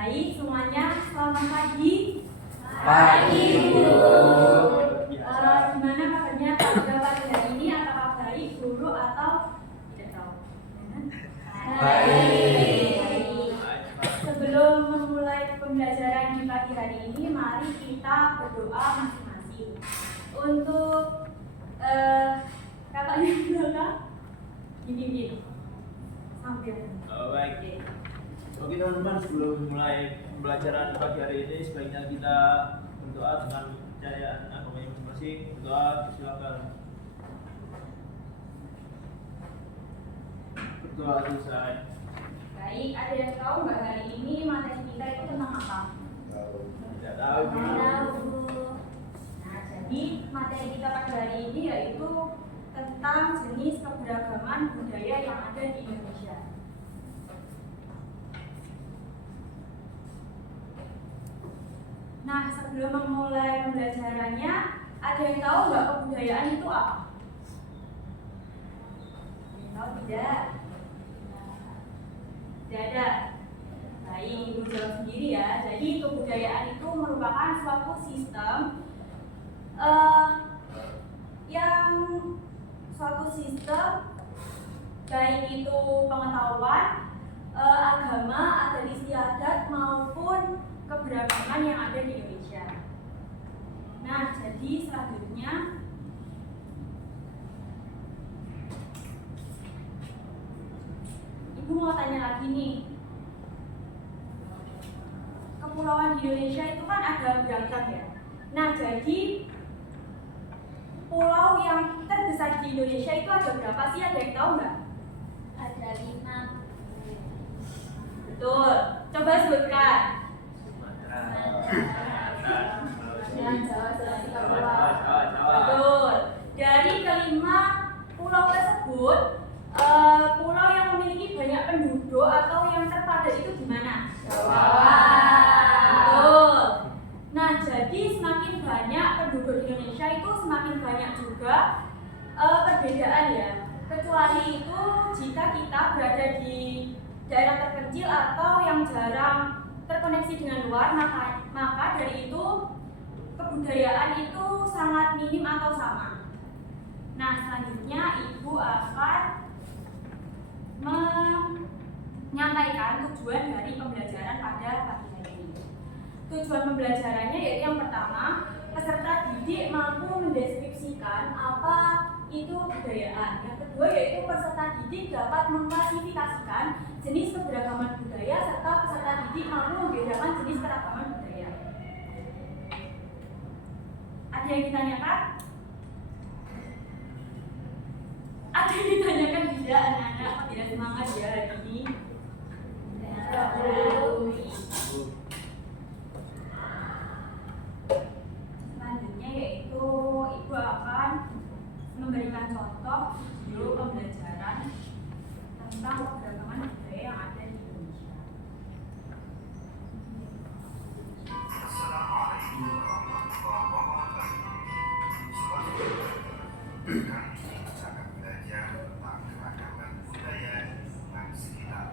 Baik, semuanya selamat pagi. Pagi, Bu. Gimana kabarnya pada pagi hari ini? Apakah baik, buruk, atau tidak tahu? Baik. Sebelum memulai pembelajaran di pagi hari ini, mari kita berdoa masing-masing. Untuk kakaknya belakang, gini. Sambil. Baik. Oke teman-teman, sebelum mulai pembelajaran pagi hari ini sebaiknya kita berdoa dengan kepercayaan agama masing-masing. Berdoa, silakan. Berdoa selesai. Baik, ada yang tahu nggak hari ini materi kita itu tentang apa? Tidak tahu. Nah, jadi materi kita pada hari ini yaitu tentang jenis keberagaman budaya yang ada di Indonesia. Nah, sebelum memulai pembelajarannya, ada yang tahu nggak kebudayaan itu apa? Tahu tidak? Tidak ada. Baik, Ibu jawab sendiri ya. Jadi kebudayaan itu merupakan suatu sistem baik itu pengetahuan, agama, atau istiadat maupun keberagaman yang ada di Indonesia. Nah, jadi selanjutnya Ibu mau tanya lagi nih. Kepulauan di Indonesia itu kan ada beragam ya. Nah, jadi pulau yang terbesar di Indonesia itu ada berapa sih? Ada yang tahu nggak? Ada 5. Betul. Coba sebutkan. Betul. Dari kelima pulau tersebut, pulau yang memiliki banyak penduduk atau yang terpadat itu di mana? Jawa. Betul. Nah, jadi semakin banyak penduduk di Indonesia itu semakin banyak juga perbedaan ya. Kecuali itu jika kita berada di daerah terpencil atau yang jarang terkoneksi dengan luar, maka dari itu kebudayaan itu sangat minim atau sama. Nah, selanjutnya Ibu akan menyampaikan tujuan dari pembelajaran pada pagi hari ini. Tujuan pembelajarannya yaitu yang pertama, peserta didik mampu mendeskripsikan apa itu kebudayaan. Yang kedua yaitu peserta didik dapat mengklasifikasikan jenis keberagaman budaya serta peserta didik mampu membedakan jenis keragaman budaya. Ada yang ditanyakan? Ada yang ditanyakan tidak anak-anak? Tidak semangat ya hari ini? Selanjutnya yaitu Ibu akan memberikan contoh video pembelajaran tentang keberagaman budaya yang ada di Indonesia. Assalamualaikum warahmatullahi wabarakatuh. Kali ini kita akan belajar tentang keragaman budaya lingkungan sekitar.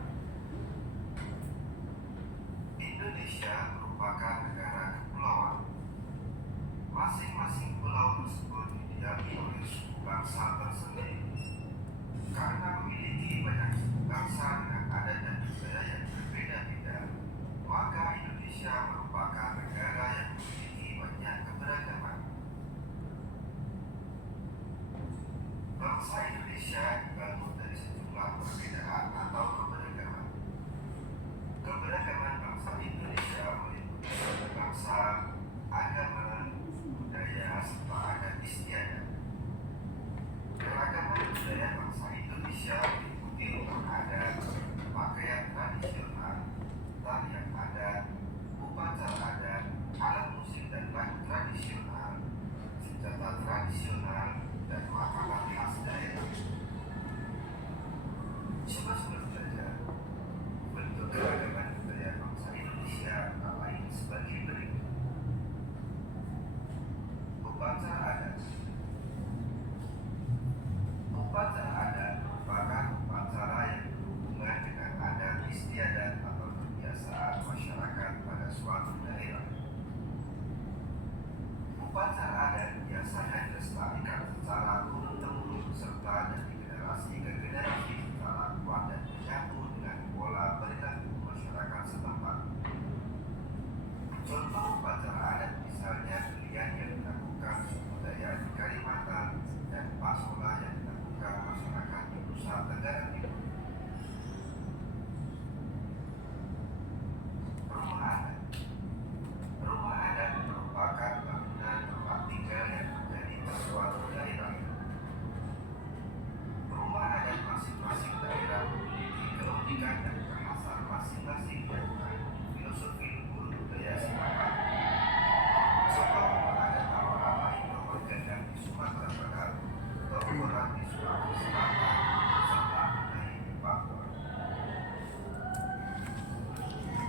Indonesia merupakan negara kepulauan. Masing-masing pulau tersebut didiami oleh suku bangsa tersendiri. Karena memiliki banyak suku bangsa dengan adat dan budaya yang berbeda-beda, maka Indonesia merupakan negara yang memiliki banyak keberagaman. Bangsa Indonesia dibangun dari sejumlah perbedaan atau keberagaman. Keberagaman bangsa Indonesia meliputi suku bangsa, agama, budaya, serta adat istiadat. Keragaman budaya bangsa Indonesia meliputi rumah adat, pakaian tradisional, tarian adat, upacara Upacara adat biasanya dilestarikan secara turun-temurun serta dari generasi ke generasi secara kuat dan menyatu dengan pola perilaku masyarakat setempat. Contoh upacara adat misalnya pilihan yang dilakukan suku Dayak di Kalimantan dan pasola yang dilakukan masyarakat di Nusa Tenggara Timur. Rumah adat. Rumah adat merupakan bangunan tempat tinggal yang menjadi suatu daerah. Rumah adat masing-masing daerah memiliki keunikan dan kekhasan masing-masing yang mengandung filosofi luhur budaya setempat. Contoh rumah adat Awarawa Indo Gendang di Sumatera Barat, Tokoran di Sulawesi Selatan, serta Menai di Papua.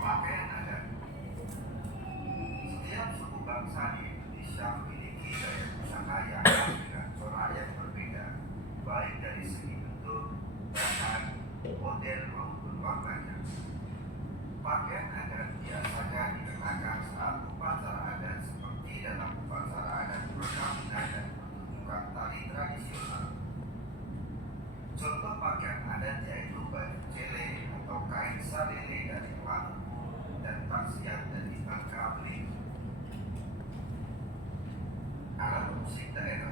Pakaian adat. Setiap suku bangsa di Indonesia memiliki gaya busana yang khas dengan corak yang berbeda, baik dari segi bentuk, bahan, model maupun warnanya. Pakaian adat biasanya dikenakan saat upacara adat seperti dalam upacara adat perkawinan dan pertunjukan tari tradisional. Contoh pakaian adat yaitu baju cele atau kain salele dari Maluku dan taksiat dari Bangka Belitung. Alat musik daerah.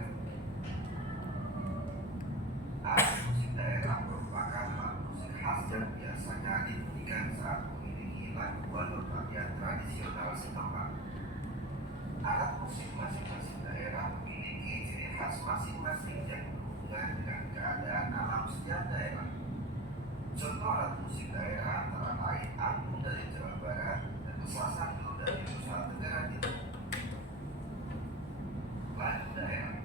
Alat musik daerah merupakan alat musik khas yang biasanya dibunyikan saat mengiringi lagu tarian tradisional setempat. Alat musik masing-masing daerah memiliki ciri khas masing-masing yang berhubungan dengan keadaan alam setiap daerah. Contoh alat musik daerah antara lain angklung dari Jawa Barat dan sasando dari Nusa Tenggara Timur. Lagu daerah.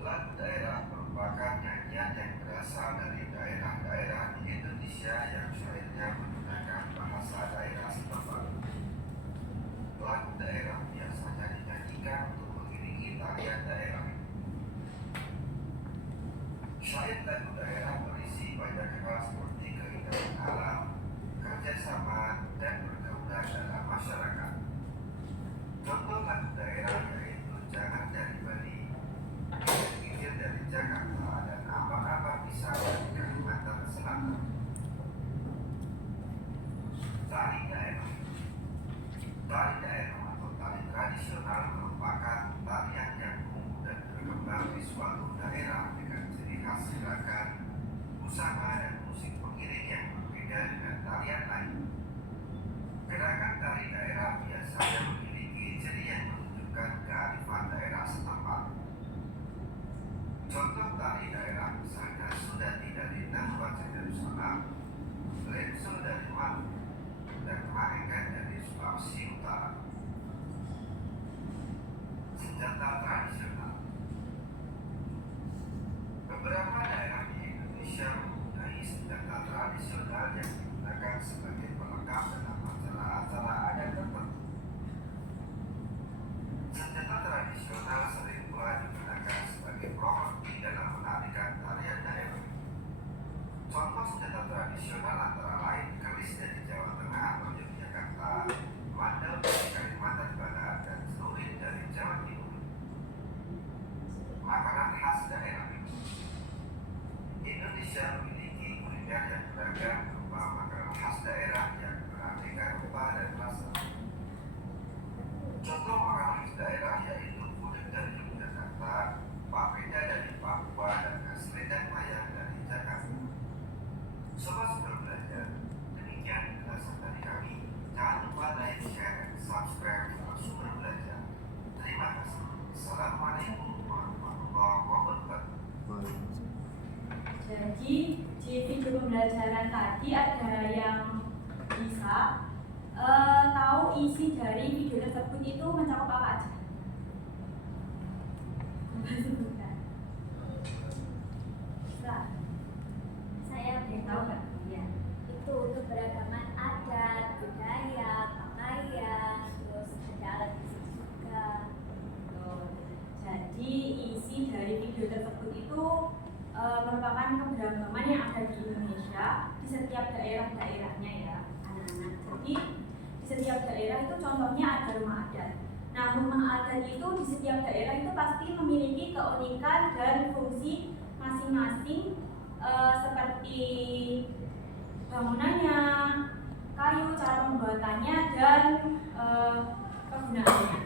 Lagu daerah merupakan nyanyian yang berasal dari daerah-daerah di Indonesia yang syairnya menggunakan bahasa daerah setempat. Lagu daerah biasanya dinyanyikan untuk mengiringi tarian daerah. Syair lagu daerah berisi banyak hal seperti keindahan alam, kerjasama, dan pergaulan dalam masyarakat. Contoh lagu daerah yaitu Jangan dari Bali, Kicil dari Jakarta, dan Abang-abang Pisau dari Kalimantan Selatan. Tari daerah. Tari daerah atau tari tradisional merupakan tarian yang tumbuh dan berkembang di suatu daerah dengan ciri khas gerakan, busana, dan musik pengiring yang berbeda dengan tarian lain. Gerakan tari daerah biasanya memiliki ciri yang menunjukkan kearifan daerah setempat. Contoh tari daerah misalnya Sudati dari Nambaca Darussalam, Lenso dari Maluku, dan Maenggan dari Sulawesi Utara. Senjata tradisional. Beberapa daerah di Indonesia mempunyai senjata tradisional yang digunakan sebagai pelengkap dalam acara-acara adat tertentu. Senjata tradisional sering pula digunakan sebagai properti dalam menarikan tarian daerah. Contoh senjata tradisional antara lain keris dari Jawa Tengah atau Yogyakarta, mandel dari Kalimantan Barat, dan selurin dari Jawa Timur. Makanan khas daerah. Indonesia memiliki kuliner yang beragam berupa makanan khas daerah yang beraneka rupa dan rasa. Contoh makanan khas daerah yaitu gudeg dari Yogyakarta, papeda dari Papua, dan khas Medan Mayang dari Jakarta. Sobat Super Belajar, demikian penjelasan dari kami. Jangan lupa like, share, dan subscribe channel Super Belajar. Terima kasih. Assalamualaikum warahmatullahi wabarakatuh. Jadi di video pembelajaran tadi ada yang bisa tahu isi dari video tersebut itu mencakup apa aja? Sebutkan. Nah, Saya yang tahu nggak? Ya. itu keberagaman adat, budaya, pakaian, terus ada alat musik juga. Betul. Jadi isi dari video tersebut itu merupakan keberagaman yang ada di Indonesia di setiap daerah-daerahnya ya anak-anak. Jadi di setiap daerah itu contohnya ada rumah adat. Nah, rumah adat itu di setiap daerah itu pasti memiliki keunikan dan fungsi masing-masing, seperti bangunannya, kayu, cara pembuatannya, dan kegunaannya.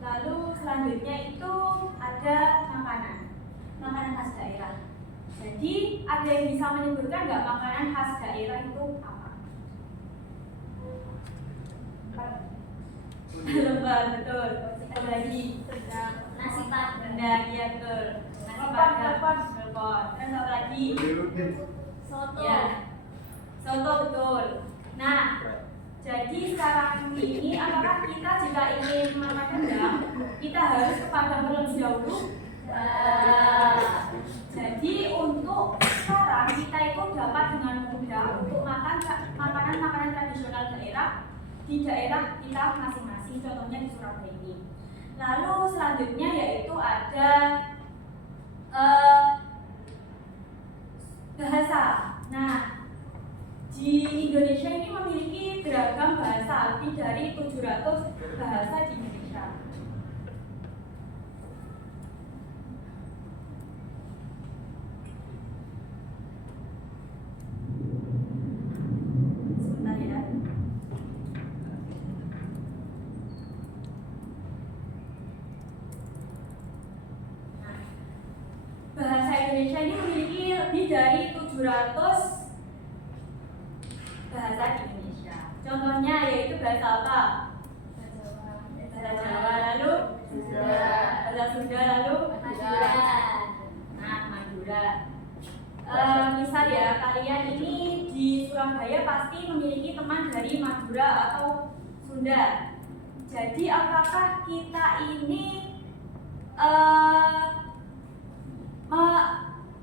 Lalu selanjutnya itu ada makanan khas daerah. Jadi ada yang bisa menyebutkan nggak makanan khas daerah itu apa? Lembar, betul. Lagi Nasi padang. Nah, iya betul. Nasi padang, telepon. Dan satu lagi. Soto. Ya, soto betul. Nah, jadi sekarang ini apakah kita jika ingin makan rendang, kita harus ke Padang terlebih dahulu? Jadi untuk sekarang kita itu dapat dengan mudah untuk makan makanan-makanan tradisional daerah di daerah kita masing-masing, contohnya di Surabaya ini. Lalu selanjutnya yaitu ada bahasa. Nah, di Indonesia ini memiliki beragam bahasa, lebih dari 700 bahasa di Indonesia. Sebentar ya. Nah, bahasa Indonesia ini memiliki lebih dari 700 bahasa di Indonesia. Contohnya yaitu bahasa apa? Bahasa Jawa, lalu bahasa Sunda, lalu Madura. Misal ya, kalian ini di Surabaya pasti memiliki teman dari Madura atau Sunda. Jadi apakah kita ini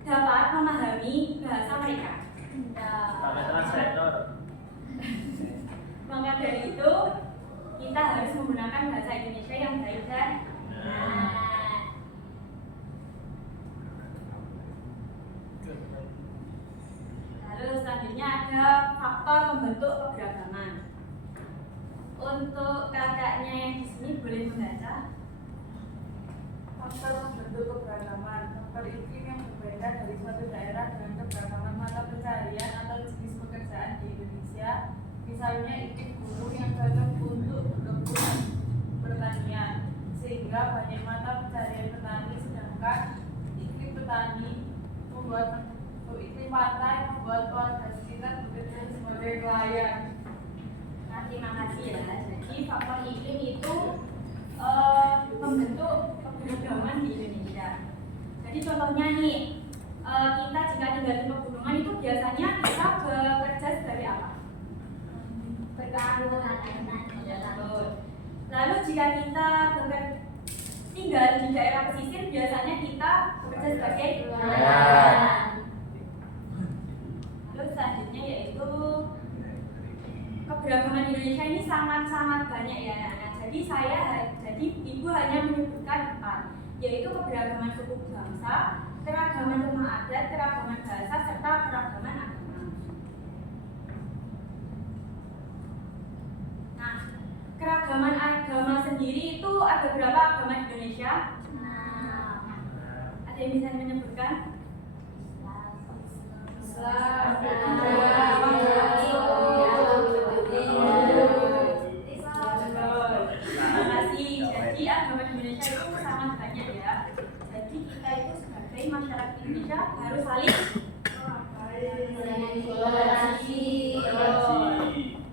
dapat memahami bahasa mereka? Sampai translator. Maka dari itu kita harus menggunakan bahasa Indonesia yang baik dan lalu selanjutnya ada faktor pembentuk keberagaman. Untuk kakaknya yang di sini boleh membaca. Faktor pembentuk keberagaman. Faktor iklim yang berbeda dari suatu daerah dengan keberagaman mata pencaharian atau jenis pekerjaan di Indonesia. Misalnya iklim gunung yang cocok untuk berkebun pertanian, sehingga banyak mata pencaharian petani, sedangkan iklim petani membuat iklim pantai membuat warga sekitar bekerja sebagai nelayan. Nah, terima kasih ya. Jadi faktor iklim itu membentuk keberagaman di Indonesia. Jadi contohnya nih, kita jika tinggal di pegunungan itu biasanya kita bekerja sebagai apa? Lalu jika kita tinggal di daerah pesisir, biasanya kita bekerja sebagai nelayan. Lalu selanjutnya yaitu keberagaman Indonesia ini sangat-sangat banyak ya anak-anak. Jadi ibu hanya menyebutkan 4, yaitu keberagaman suku bangsa, keragaman rumah adat, keragaman bahasa, serta keragaman agama. Nah, keragaman agama sendiri itu ada berapa agama di Indonesia? Ada yang bisa menyebutkan? Terima kasih. Jadi agama di Indonesia itu sangat banyak ya. Jadi kita itu sebagai masyarakat Indonesia harus saling toleransi.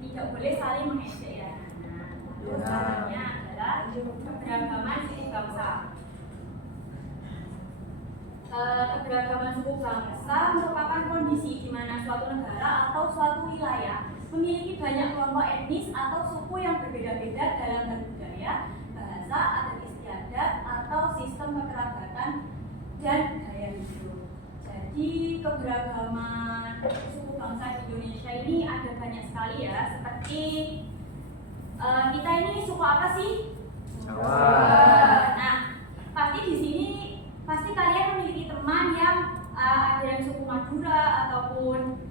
Tidak boleh saling mengejek ya. Terus caranya adalah keberagaman suku bangsa. Keberagaman suku bangsa merupakan kondisi di mana suatu negara atau suatu wilayah memiliki banyak kelompok etnis atau suku yang berbeda-beda dalam budaya, bahasa, adat istiadat, atau sistem kekerabatan dan gaya hidup. Jadi keberagaman suku bangsa di Indonesia ini ada banyak sekali ya, seperti kita ini suku apa sih? Jawa. Nah, pasti di sini pasti kalian memiliki teman yang ada yang suku Madura ataupun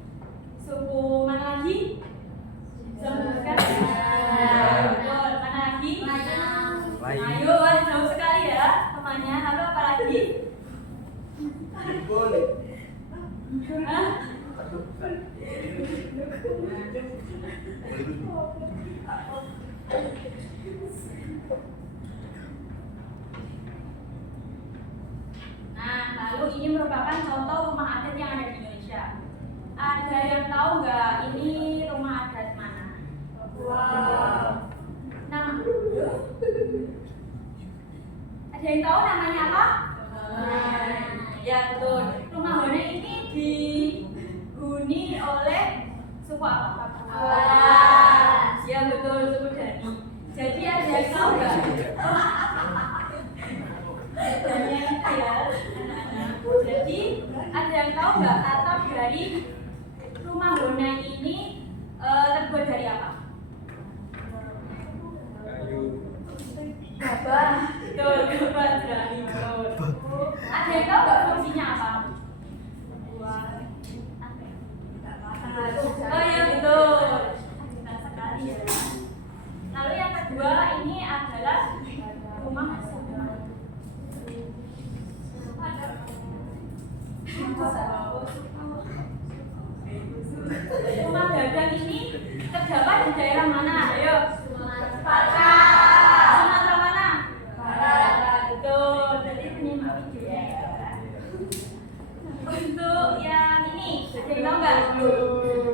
suku mana lagi? Betul, mana lagi? Nah, lalu ini merupakan contoh rumah adat yang ada di Indonesia. Ada yang tahu nggak ini rumah adat mana? Wow. Nama? Ada yang tahu namanya apa? Ya betul. Rumah Hone ini dihuni oleh suku apa? Ya betul, suku Dani. Jadi ada yang tahu nggak? Dani itu ya, anak-anak. Jadi ada yang tahu nggak atap dari rumah Hone ini terbuat dari apa? Gabah. Betul, gabah dari betul. Ada yang tahu nggak fungsinya apa? Oh iya betul. Benar sekali ya. Lalu yang kedua ini adalah rumah rumah gadang ini terdapat di daerah mana? Ayo. Sumatera mana? Barat. Betul. Jadi menyimak video ya. Untuk yang ini, ada yang tahu nggak?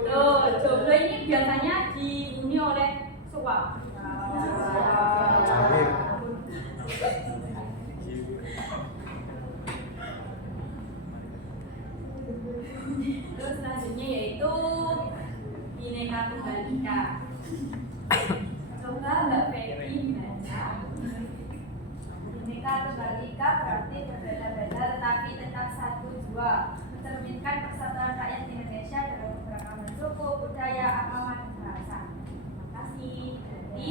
Tuh, jomblo ini biasanya dihuni oleh suku apa? Terus selanjutnya yaitu Bhinneka Tunggal Ika. Coba Mbak Feby baca. Bhinneka Tunggal Ika berarti berbeda-beda tetapi tetap satu jua, mencerminkan persatuan rakyat Indonesia dalam keberagaman suku, budaya, agama, dan bahasa. Terima kasih. Jadi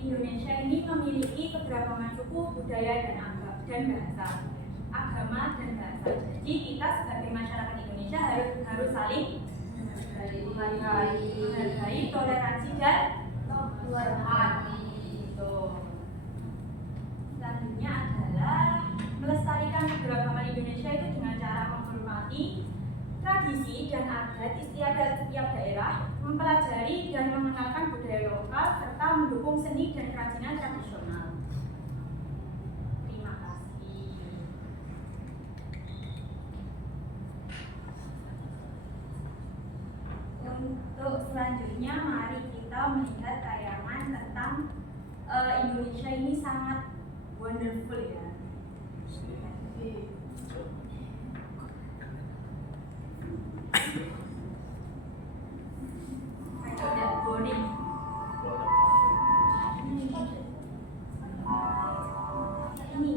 Indonesia ini memiliki keberagaman suku, budaya, dan bahasa, agama dan bahasa. Jadi kita sebagai masyarakat Indonesia harus saling menghargai, toleransi dan menghormati. Selanjutnya adalah melestarikan keberagaman Indonesia itu dengan cara menghormati tradisi dan adat istiadat setiap daerah, mempelajari dan mengenalkan budaya lokal, serta mendukung seni dan kerajinan tradisional. Terima kasih. Untuk selanjutnya, mari kita melihat tayangan tentang Indonesia ini sangat wonderful ya. Tidak boring. Ini.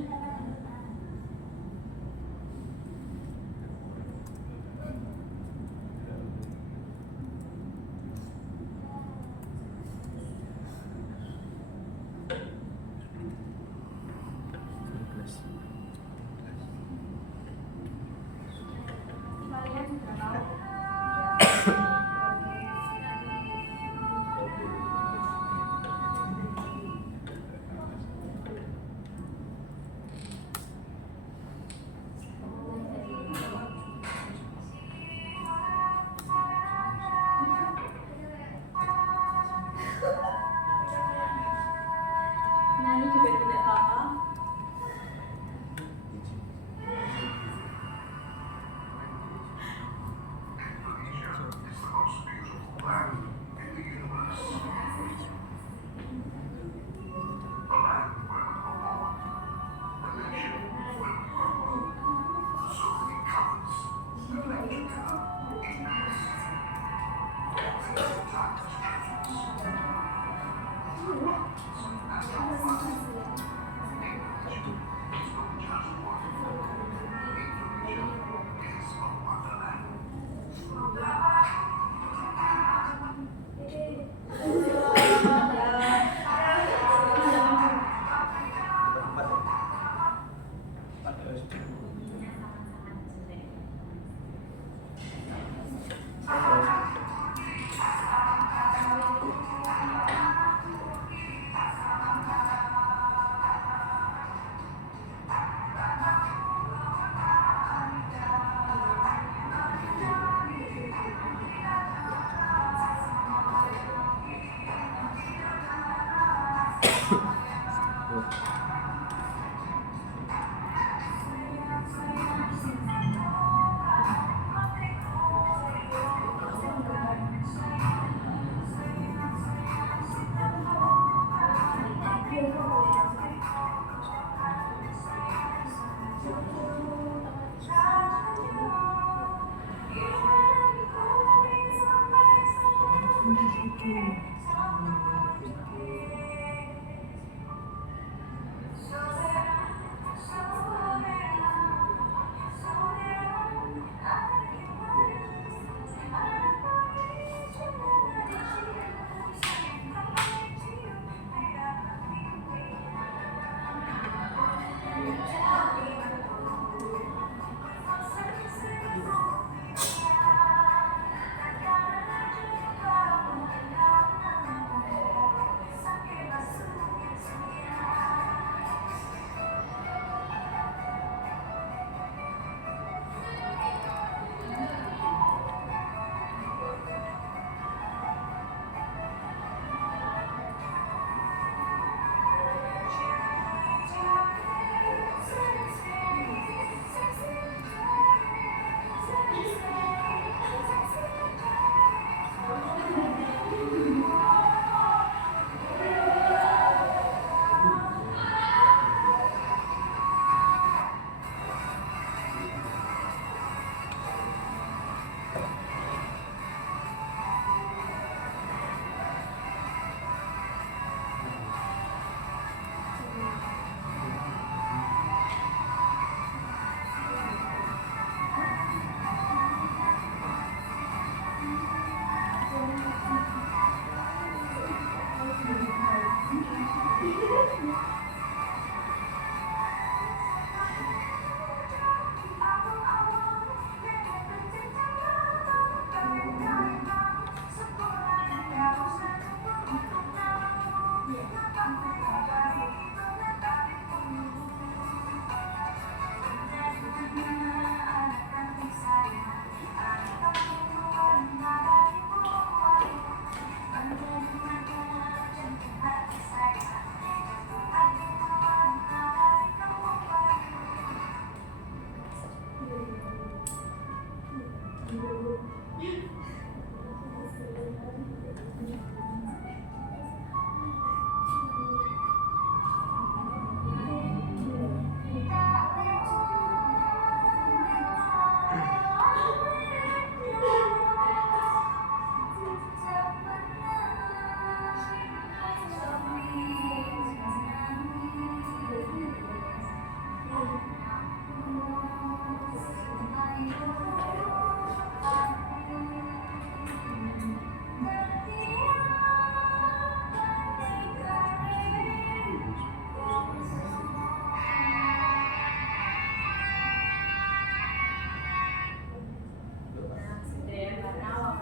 Kalian sudah tahu? Nyanyi juga tidak apa-apa.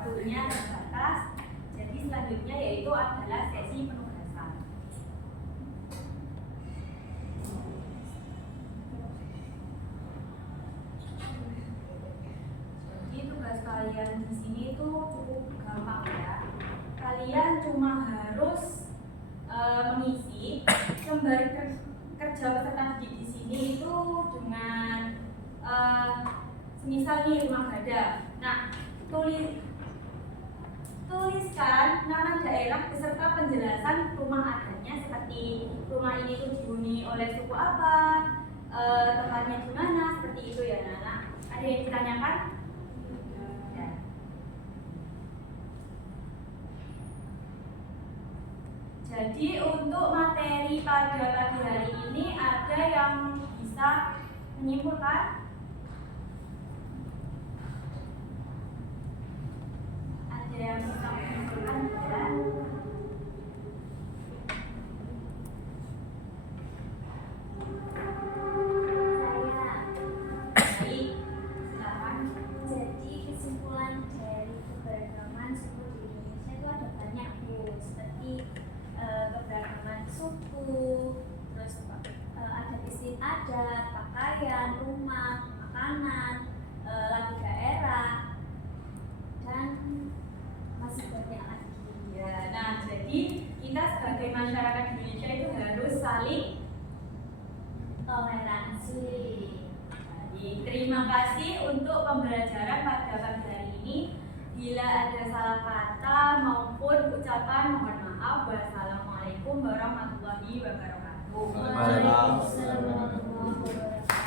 waktunya terbatas. Jadi selanjutnya yaitu adalah sesi penugasan. Jadi tugas kalian di sini tuh cukup gampang ya. Kalian cuma harus mengisi lembar kerja peserta didik di sini itu dengan semisal nih rumah gada. Nah, tuliskan nama daerah beserta penjelasan rumah adanya seperti rumah ini tuh dihuni oleh suku apa, tempatnya di mana, seperti itu ya Nana. Ada yang ditanyakan? Ya. Jadi untuk materi pada pagi hari ini ada yang bisa menyimpulkan? Ada yang bisa menyimpulkan tidak? Baik, silakan. Jadi kesimpulan dari keberagaman suku di Indonesia itu ada banyak Bu, seperti keberagaman suku, terus adat istiadat, pakaian, rumah, makanan, lagu daerah, dan masih banyak lagi. Ya, nah jadi kita sebagai masyarakat Indonesia itu harus saling Toleransi. Baik, terima kasih untuk pembelajaran pada pagi hari ini. Bila ada salah kata maupun ucapan mohon maaf. Wassalamualaikum warahmatullahi wabarakatuh. Waalaikumsalam warahmatullahi wabarakatuh.